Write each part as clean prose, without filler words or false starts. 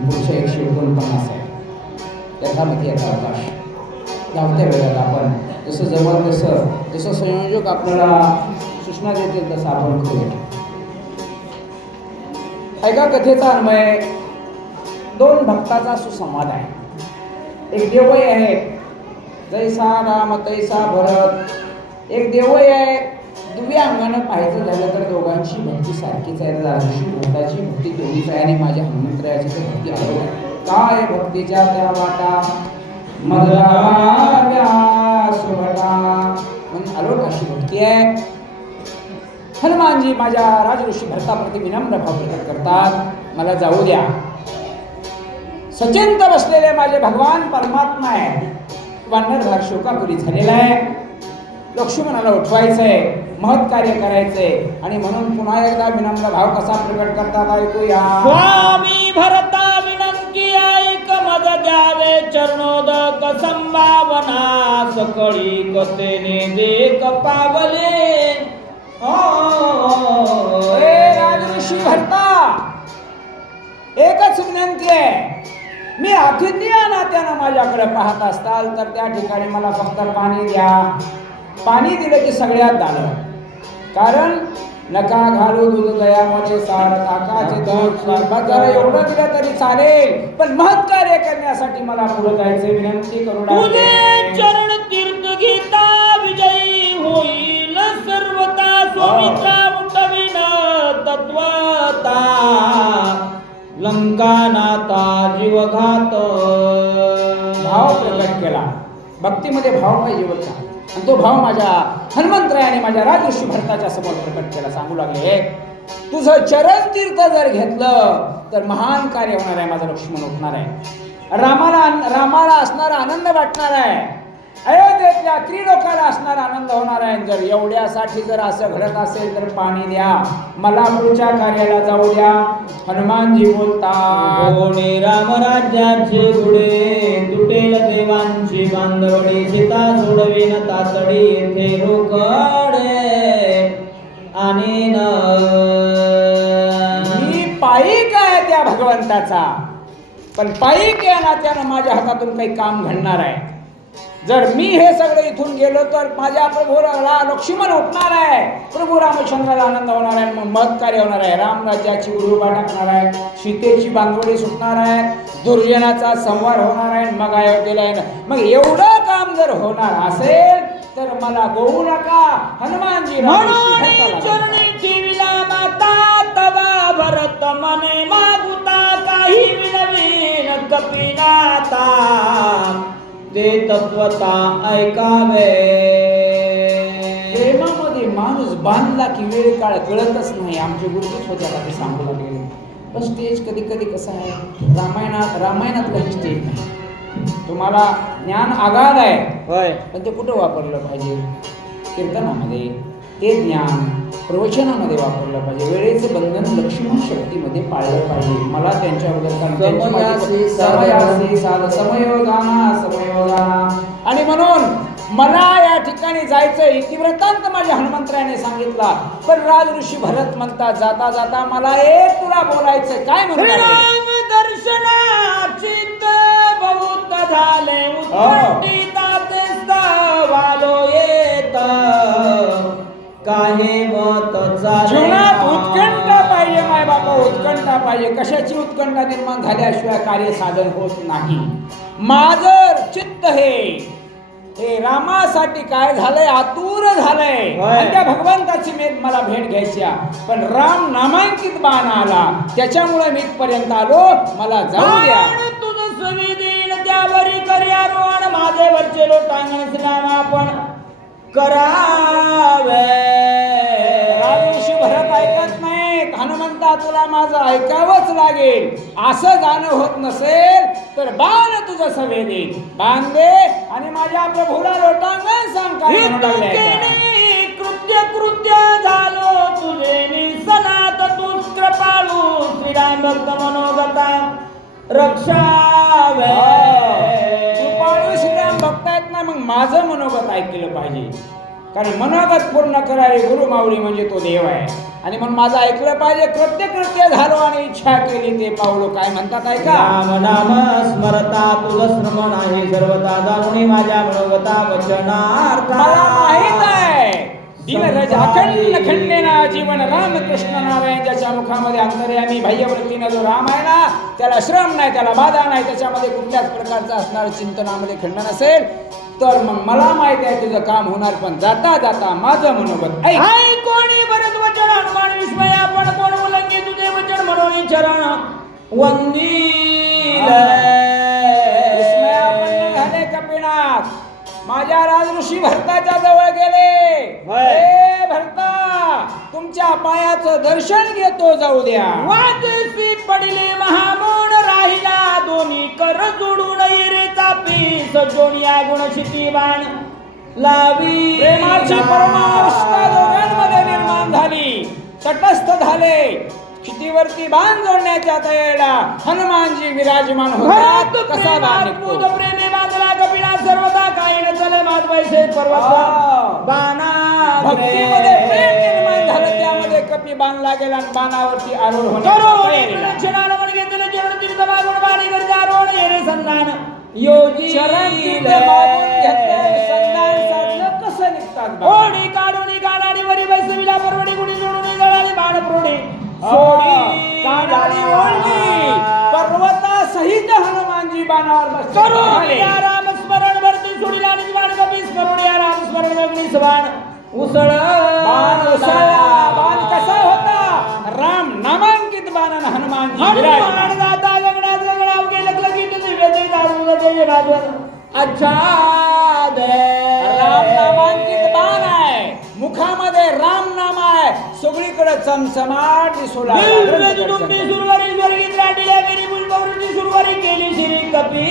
पुरुष 149 आहे. यथामती यथावकाश. धावत्या वेळेला आपण जसं जमल जसं संयोजक आपल्याला सूचना देतील तसं आपण करूया. ऐका कथेचा अन्वय 2 भक्ताचा सुसंवाद आहे. एक देवई आहे, जैसा राम तैसा भरत. एक देवई आहे, दुव्या अंगानं पाहायचं झालं तर दोघांची भक्ती सारखीच आहे. राजर्षी भरताची भक्ती तेवढीच आहे आणि माझ्या हनुमंतरायाची तर भक्ती आहे. काय भक्तीच्या त्या वाटा मधल्या सुभटा म्हणून अलोट अशी भक्ती आहे. हनुमानजी माझ्या राजऋषी भरताप्रती विनम्र भाव प्रकट करतात. मला जाऊ द्या. सचिंत बसलेले माझे भगवान परमात्मा आहे. वानरधार शोकाकुली झालेला आहे. लक्ष्मणाला उठवायचंय, महत् कार्य करायचंय आणि म्हणून पुन्हा एकदा विनम्र भाव कसा प्रकट करतात ऐकूया. स्वामी भरता विनंती ऐक मद द्यावे चरणोदक संभावना सकळी कथेने देख पावले. राजऋषी भरता, एकच विनंती आहे. मी अतिथी नात्यानं माझ्याकडे पाहत असताल तर त्या ठिकाणी मला फक्त पाणी द्या. पाणी दिलं की सगळ्यात झालं. कारण नका घालू दूध दयामध्ये सार ताकाचे दूध जरा एवढं दिलं तरी चालेल, पण महत् कार्य करण्यासाठी मला पुढे जायचे. विनंती करू तुझे चरण तीर्थ घेता विजयी होईल सर्वता. स्वामित्रा उठविन तत्वता लंका नाता जीवघात. भाव प्रकट केला. भक्तीमध्ये भाव पाहिजे बरं का. आणि तो भाव माझ्या हनुमंतरायाने माझ्या राजऋषी भरताच्या समोर प्रकट केला. सांगू लागले, तुझं चरण तीर्थ जर घेतलं तर महान कार्य होणार आहे. माझा लक्ष्मण उठणार आहे. रामाला असणारा आनंद वाटणार आहे. अयोध्येतल्या त्रिलोकाला असणारा आनंद होणार आहे. जर एवढ्यासाठी जर असं घडत असेल तर पाणी द्या, मला पुढच्या कार्याला जाऊ द्या. हनुमानजी बोलतात, कोणी रामराज्याचे गुडे तुटेल देवांची बांधवडी. सीता सोडविन तातडी येथे रोकडे आणि मी पायिक आहे त्या भगवंताचा, पण पायिक या नात्यानं माझ्या हातातून काही काम घडणार आहे. जर मी हे सगळं इथून गेलो तर माझ्या प्रभूला लक्ष्मण उठणार आहे. प्रभू रामचंद्राला आनंद होणार आहे. मग महत् कार्य होणार आहे. रामराज्याची उडुबा टाकणार आहे. सीतेची बांधवडी सुटणार आहे. दुर्जनाचा संहार होणार आहे. मग अयोध्येला येणार. मग एवढं काम जर होणार असेल तर मला गोवू नका. हनुमानजी चरणी ठेविला माता तवा भरत मने मागुता काही विनवीन कपिनाता. ते तत्वता ऐकावे. प्रेमामध्ये माणूस बांधला की वेळ काळ कळतच नाही. आमचे गुरुच होत्या का ते सांगू लागले. पण स्टेज कधी कधी कसं आहे, रामायणातलं स्टेज नाही. तुम्हाला ज्ञान आगाध आहे होय, पण ते कुठं वापरलं पाहिजे? कीर्तनामध्ये ते ज्ञान प्रवचनामध्ये वापरलं पाहिजे. वेळेचं बंधन लक्ष्मण शक्तीमध्ये पाळलं पाहिजे. मला त्यांच्याबद्दल समयोगाना आणि म्हणून मला या ठिकाणी जायचं इतिवृत्तांत माझ्या हनुमंतरायाने सांगितला. पण राजऋषी भरत म्हणतात, जाता जाता मला एक तुला बोलायचं. काय राम दर्शनाची बहुत झाले उत्कंठिता ते वालो येत काही मत जीवनात उत्कंठा पाहिजे. माय बाबा उत्कंठा पाहिजे. कशाची उत्कंठा निर्माण झाल्याशिवाय कार्य साधन होत नाही. माझं चित्त हे रामासाठी काय झालंय, आतुर झालंय. त्या भगवंताची मला भेट घ्यायची. पण राम नामांकित बाण आला त्याच्यामुळे मी इथपर्यंत आलो. मला जाऊ द्या. तुझं सुविधीन त्यावरी कर्यारोहण माझे वरचे लोटांगण स्नान आपण करावे. राजऋषी भरत ऐकत नाहीत. हनुमंता तुला माझं ऐकावंच लागेल. असं जाणं होत नसेल तर बाण तुझं सवेदी बांध दे आणि माझ्या प्रभूला लोटांगण सांग. कृत्य झालो तुझे निसनात तूच कृपाळू. श्रीराम भक्त मनोगता रक्षावे. कृपाळू श्रीराम भक्त आहेत ना, मग माझं मनोगत ऐकलं पाहिजे. कारण मनोगत पूर्ण करारी गुरु माऊली म्हणजे तो देव आहे. आणि म्हणून माझं ऐकलं पाहिजे. कृत्य झालो आणि इच्छा केली ते पावलो. काय म्हणतात ऐका. राम नाम स्मरता तुझ श्रमण आहे सर्वता जाणून माझ्या मनोगता वचनार्थ. मला माहित आहे दिनरज अखंड खंडेना जीवन रामकृष्ण नारायण ज्याच्या मुखामध्ये अंतर्यामी बाह्यवृत्तीनं जो राम आहे ना त्याला श्रम नाही, त्याला बाधा नाही, त्याच्यामध्ये कुठल्याच प्रकारचं असणारं चिंतनामध्ये खंडन असेल तर मग मला माहित आहे तुझं काम होणार. पण जाता जाता माझं मनोगत ऐक. आई कोणी भरत वचन हनुमान विस्मय आपण कोण उल्लंघे तुझे वचन म्हणून चरण वंदील. विस्मयापन्न झाले कपिनाथ. माझ्या राजऋषी भरताच्या जवळ गेले. होय. हे भरता तुमच्या पायाचं दर्शन घेतो जाऊ द्या. वाजसी पडिले महामोन राहिला दोन्ही कर जोडून येरे तापी सजोनिया गुण क्षितिबाण लावी. प्रेमाची परमावस्था दोघांमध्ये निर्माण झाली. तटस्थ झाले. क्षितिवरती बाण जोडण्याच्या तयारीला हनुमानजी विराजमान होतात. कसा बाण निघतो. प्रेमे बांधला कपिला सर्वदा काही न चले मात पैसे पर्वत बाणा. भक्तीमध्ये प्रेम निर्माण झालं त्यामध्ये कपी बांधला गेला आणि बाणावरती आरोढ होण्याच्या तयारीला. क्षणाला घेतले चरण तीर्थ मागून बाणी करते आरोहण येणे संधान योगी. चरण तीर्थ मागून घेतले संधान साधलं कसं निघतात बाण. ओढी काढून काढाडी वरी बैसविला परवडी गुढी जोडून गळाली बाण प्रोढी कानाडी ओढली. पर्वतासहित हनुमानजी बाणावर बसले. राम स्मरण वरती सोडीला आणि बाण कपीस करून या राम स्मरण अग्नी सवाण उसळ बाण उसळला. बाण कसा होता. राम नामांकित बाणानं हनुमानजी विराजमान. जाता गगनात गगनाव गेलं लगीत दिव्य ते दारू देवे बाजवत अच्छा राम नामांकित बाण आहे. मुखामध्ये राम नाम आहे. सगळीकडे चमचमाट दिसू लागला. सुरवारी स्वर्गीत राटीला मेरी बुलबवरची सुरवारी केली श्री कपी.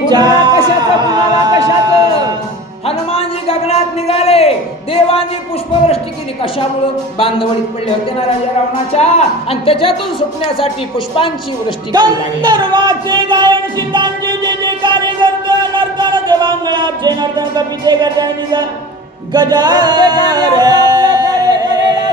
कुणाला कशाचं. हनुमानजी गगनात निघाले. देवांनी पुष्पवृष्टी केली. कशामुळं. बांधवडीत पडले होते ना राजा रावणाच्या आणि त्याच्यातून सुटण्यासाठी पुष्पांची वृष्टी गंधर्वाचे गायन सिद्धांचे जे जे कार्य करत नर्तन देवांगणाचे नर्तन कपीचे गजा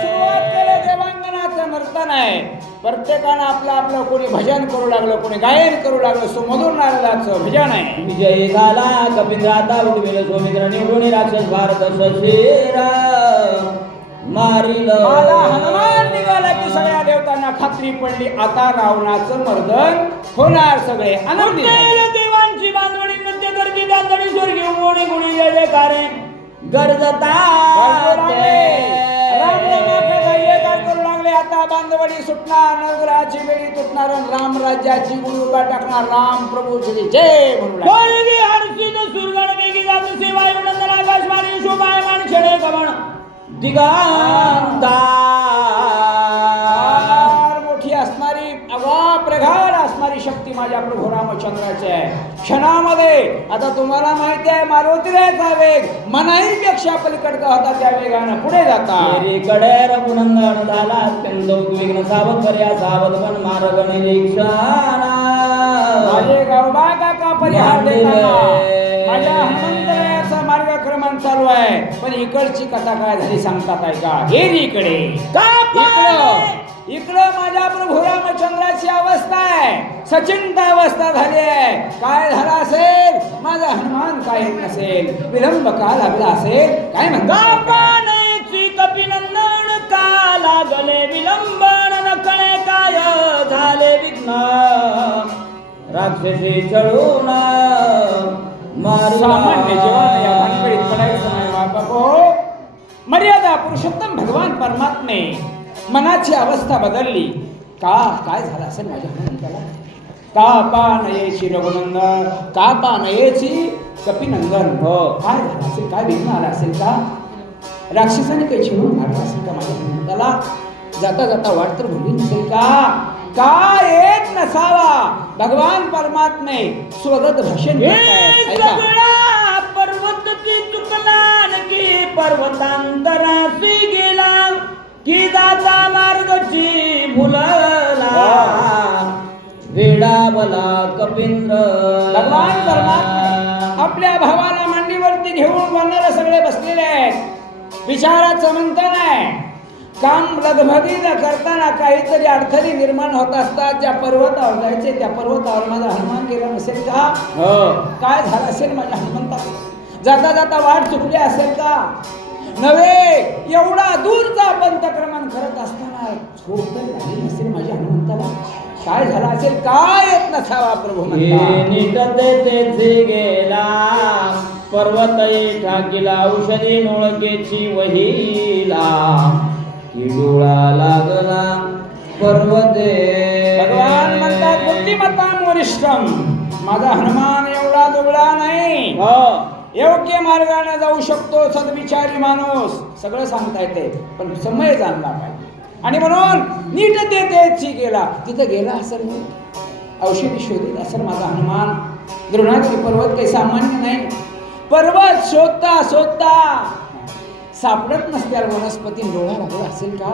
सुरुवात केली. देवांगणाचं नर्तन आहे. प्रत्येकानं आपलं आपलं कोणी भजन करू लागलं, कोणी गायन करू लागलं. सुमधुर नारदाचं भजन आहे. विजय झाला कपिंद्राता उठविले सौमित्र निवडून राक्षस भारत शशीरा मारिल. माझा हनुमान निघाला की सगळ्या देवतांना खात्री पडली आता रावणाचं मर्दन होणार. सगळे आनंदी देवांची बांधवणी नृत्य करती दांदणी स्वर्गीय मोडी गुणी जय कारे गरजता करू लागले. आता बांधवडी सुटणार. नगराची वेळी तुटणार. राम राज्याची गुरुबा टाकणार. राम प्रभू श्री जय म्हणून हर्षित सुरगण वेगी जात सेवा नंदन आकाशवाणी शोभायमान क्षणे गमन दिगांता. मोठी असणारी प्रगाढ असणारी शक्ती माझ्या प्रभू रामचंद्राची आहे. क्षणामध्ये आता तुम्हाला माहिती आहे मारुतीचा वेग मनाईपेक्षा पलीकडचा होता. त्या वेगानं पुढे जाता. कडे रघुनंदन झाला अत्यंत उद्विग्न सावध पर्या सावध पण मार्ग निरीक्षण. माझे गावबा काका परिहार देताना माझ्या हनुमंतरायाचा मार्गक्रमण चालू आहे. पण इकडची कथा काय झाली सांगतात ऐका. इकडे इकडं माझ्या प्रभू रामचंद्राची अवस्था आहे. सचिंत अवस्था झाली आहे. काय झालं असेल. माझा हनुमान काय नसेल. विलंब का लागला असेल. काय म्हणतात कपिनंदन का लागले विलंबन नकळे काय झाले विघ्न राक्षसी चढून सामान्य जीवन या भानगडीत पडायचं नाही बाबा. मर्यादा पुरुषोत्तम भगवान परमात्मे मनाची अवस्था बदलली. का काय झालं असेल माझ्या हनुमंताला. का पानयेची रघुनंदन का पानयेची कपिनंदन. हो काय झालं असेल. काय विघ्न आला असेल का. राक्षसाने काही चिडून मारला असेल का माझ्या हनुमंताला. जाता जाता वाट तर भरली नसेल का. काय येत नसावा. भगवान परमात्मे स्वगत भाषण पर्वत की चुकला की पर्वतांतराशी गेला की दाता मार्गची भुलला वेडावला कपिंद्र. भगवान परमात्मा आपल्या भावाला मांडीवरती घेऊन वनाला सगळे बसलेले आहेत. विचाराचं मंथन आहे. काम लगबगीनं करताना काहीतरी अडथळे निर्माण होत असतात. ज्या पर्वतावर जायचे त्या पर्वतावर माझा हनुमान गेला नसेल का? काय झालं असेल माझ्या हनुमंताचं? जाता जाता वाट चुकली असेल का? नव्हे, एवढा दूरचा पंथक्रमण करत असताना झोप लागली नसेल माझ्या हनुमंताला? काय झालं असेल? काय येत नसावा प्रभू म्हणतात. नीट तेथे गेला पर्वत ठाकीला औषधी नोळकेची वहीला डोळा लागला पर्वते. भगवान म्हणतात बुद्धिमत्तां वरिष्ठम. माझा हनुमान एवढा दुबळा नाही, योग्य मार्गाने जाऊ शकतो. सद्विचारी माणूस सगळं सांगता येते, पण समय जाणला पाहिजे. आणि म्हणून नीट तेथेची गेला. तिथं गेला असेल, औषधी शोधित असेल माझा हनुमान. द्रोणागिरी पर्वत काही सामान्य नाही. पर्वत शोधता शोधता सापडत नसत्या वनस्पती डोळा लागला असेल का?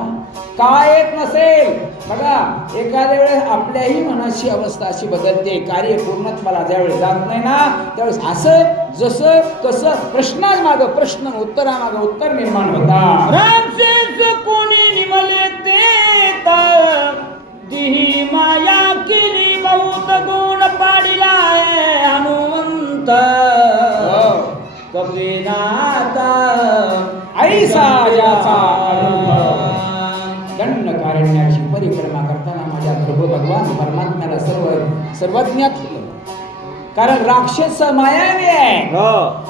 काय येत नसेल? बघा, एखाद्या वेळेस आपल्याही मनाची अवस्था अशी बदलते. कार्य पूर्णत्वाला ज्यावेळेस जात नाही ना, त्यावेळेस असं जसं कसं प्रश्नामागं प्रश्न, उत्तरामागं उत्तर निर्माण होता. रामसेस कोणी निमले ते दिही माया केली बहुत गुण पाडिला हनुमंत कपिनाथा ऐसा ज्याचा दंडकारण्याची परिक्रमा करताना माझ्या प्रभू भगवान परमात्म्याला सर्वज्ञात होतं. कारण राक्षस मायावी आहे.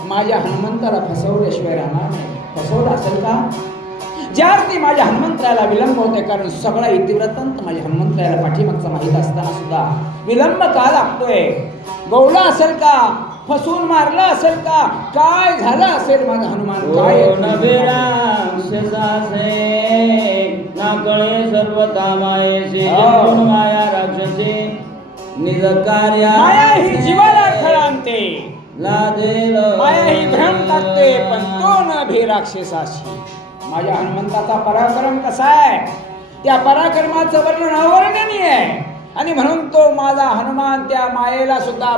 माझ्या हनुमंताला फसवल्याशिवाय राहणार नाही. फसवलं असेल का? ज्या अर्थी माझ्या हनुमंताला विलंब होते, कारण सगळा इतिवृत्तांत माझ्या हनुमंताला पाठीमागचा माहीत असताना सुद्धा विलंब का लागतोय? गवला असेल का? फसून मारला असेल का? काय झालं असेल माझा हनुमान? काय ना कळे सर्वता मायेचे माया राक्षसे निज कार्या. माया ही जीवाला खळा आणते, लादेल माया ही भ्रम टाकते, पण तो न भे राक्षसाशी. माझ्या हनुमंताचा पराक्रम कसा आहे? त्या पराक्रमाचं वर्णन अवर्णनीय आहे. आणि म्हणून तो माझा हनुमान त्या मायेला सुद्धा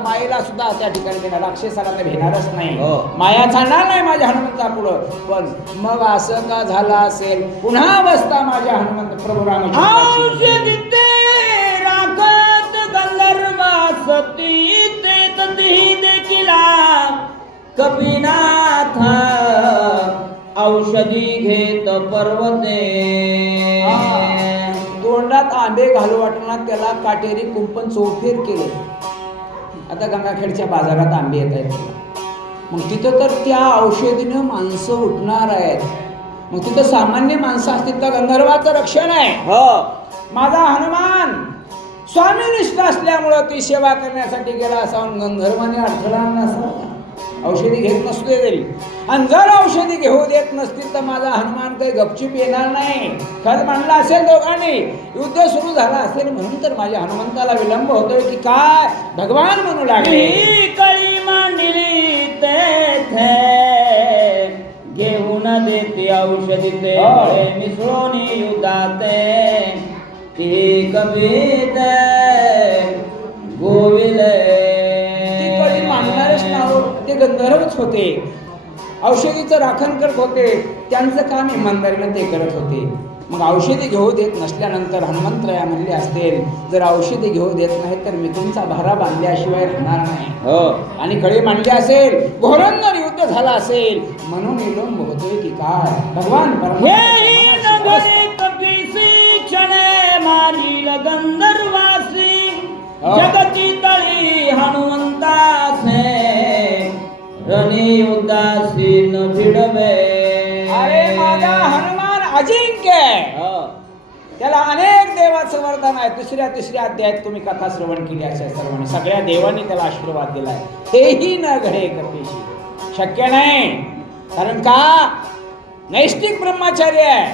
त्या ठिकाणी देणार. राक्षसाला तर भेटणारच नाही. माया चालणार नाही माझ्या हनुमंता पुढं. पण मग असं का झालं असेल? पुन्हा बसता माझ्या हनुमंत प्रभू रामचंद्राची कपिनाथ औषधी घेत पर्वते. तोंडात आंबे घालू वाटणार त्याला काटेरी कुंपण चौफेर केले. आता गंगाखेडच्या बाजारात आंबे येत आहेत, मग तिथं तर त्या औषधीनं माणसं उठणार आहेत. मग तिथं सामान्य माणसं असतील तर गंधर्वाचं रक्षण आहे. माझा हनुमान स्वामीनिष्ठ असल्यामुळं ती सेवा करण्यासाठी गेला असा गंधर्वाने अडथळा नसा. औषधी घेत नसते तरी, आणि जर औषधी घेऊ देत नसतील तर माझा हनुमान काही गपचूप येणार नाही. खत मांडला असेल दोघांनी, युद्ध सुरू झाला असेल, म्हणून तर माझ्या हनुमंताला विलंब होतोय की काय? भगवान म्हणू लागले कळी मांडली तेथे घेऊन देते औषधी ते मिसळून युद्धाते ती कवित गोविले. मांडणारच नाव ते गंधर्वच होते. औषधीचं राखण करत होते. त्यांचं काम इमानदारीनं ते करत होते. मग औषधी घेऊ देत नसल्यानंतर हनुमंतराया म्हणले असतील, जर औषधी घेऊ देत नाही तर मी तुमचा भारा बांधल्याशिवाय राहणार नाही. आणि कडे मांडले असेल, घोरंदर युद्ध झाला असेल, म्हणून विलंब होतोय की काय? भगवान गंधर्वासी जगती तळी हनुमंतासे रणी उदासी न भिडवे. अरे माझा हनुमान अजिंक्य, त्याला अनेक देवाचं वरदान आहे. तिसऱ्या अध्यायात तुम्ही कथा श्रवण केली असेल सर्वांनी. सगळ्या देवांनी त्याला आशीर्वाद दिलाय. तेही न घडे कपेशी. शक्य नाही. कारण का? नैष्टिक ब्रह्मचारी आहे.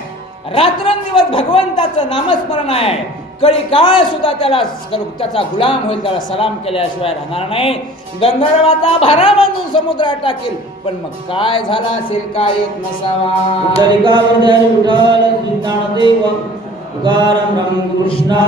रात्रंदिवस भगवंताचं नामस्मरण आहे. कळी काळ सुद्धा त्याचा गुलाम होईल, त्याला सलाम केल्याशिवाय राहणार नाही. गंधर्वाचा भारा बांधून समुद्रात टाकेल. पण मग काय झाला असेल? काय येत नसावा? कृष्णा